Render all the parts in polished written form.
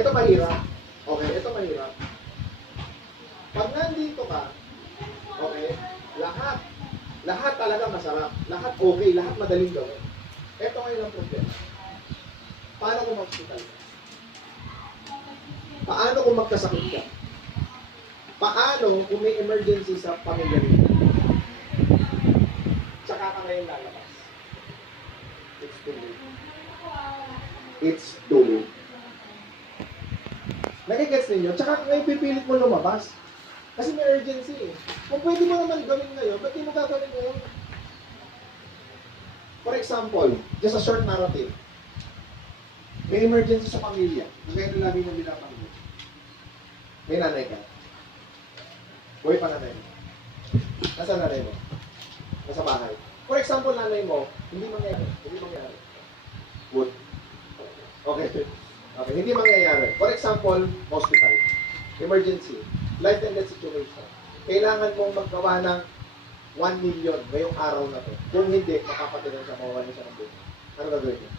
Ito mahirap. Okay, ito mahirap. Pag nandito ka, okay, lahat talaga masarap. Lahat okay, lahat madaling gawin. Ito ngayon ang problema. Paano kung mag-hospital ka? Paano kung magkasakit ka? Paano kung may emergency sa pamilya nila? Tsaka ka ngayon lalabas. It's too late. It's too late. Nagigets ninyo? Tsaka ngayon pipilit mo lumabas. Kasi may urgency eh. Kung pwede mo naman gawin ngayon, ba't di mo gagawin ngayon? For example, just a short narrative. May emergency sa pamilya. Kaya lagi mo binabanggit. May nanay ka. Buhay pa nanay mo. Nasa nanay mo? Nasa bahay. For example, nanay mo, hindi mangyayari. Hindi mangyayari. Good. Okay. Okay, hindi mangyayari. For example, hospital. Emergency. Life and death situation. Kailangan mong maggawa ng 1 million ngayong araw na to. Kung hindi, makapatinan siya, mawawalan siya ng buhay. Ano gagawin niya?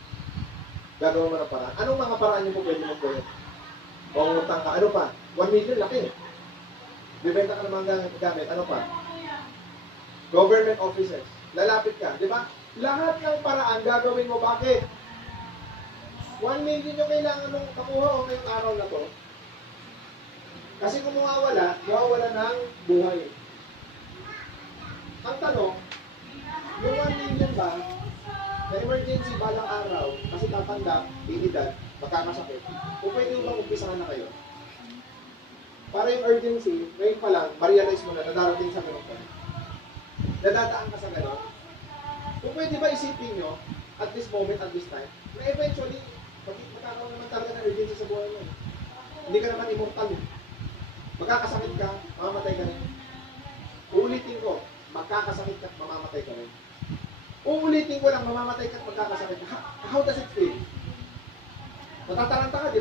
Gagawin mo ng paraan. Anong mga paraan niyo po pwede mong gawin? Pangutang ka. Ano pa? 1 million, laki. Bibenta ka ng mga gamit. Ano pa? Government offices. Lalapit ka. Di ba? Lahat ng paraan gagawin mo. Bakit? 1 million yung kailangan mong makuha o ngayong araw na to. Kasi kung mawawala ng buhay. Ang tanong, yung 1 million ba, na emergency balang araw, kasi tatanda, edad, magkakasakit, kung pwede mo bang umpisahan na kayo? Para yung urgency, ngayon pa lang, ma-realize mo na darating sa ganun pa. Nadadaan ka sa ganun. Kung pwede ba isipin nyo, at this moment, at this time, na eventually, magkakaroon naman talaga ng urgency sa buhay mo. Hindi ka naman immortal. Magkakasakit ka, mamamatay ka rin. Uulitin ko, magkakasakit ka, mamamatay ka rin. Uulitin ko lang, mamamatay ka at magkakasakit ka. How does it feel? Matataranta ka, di ba?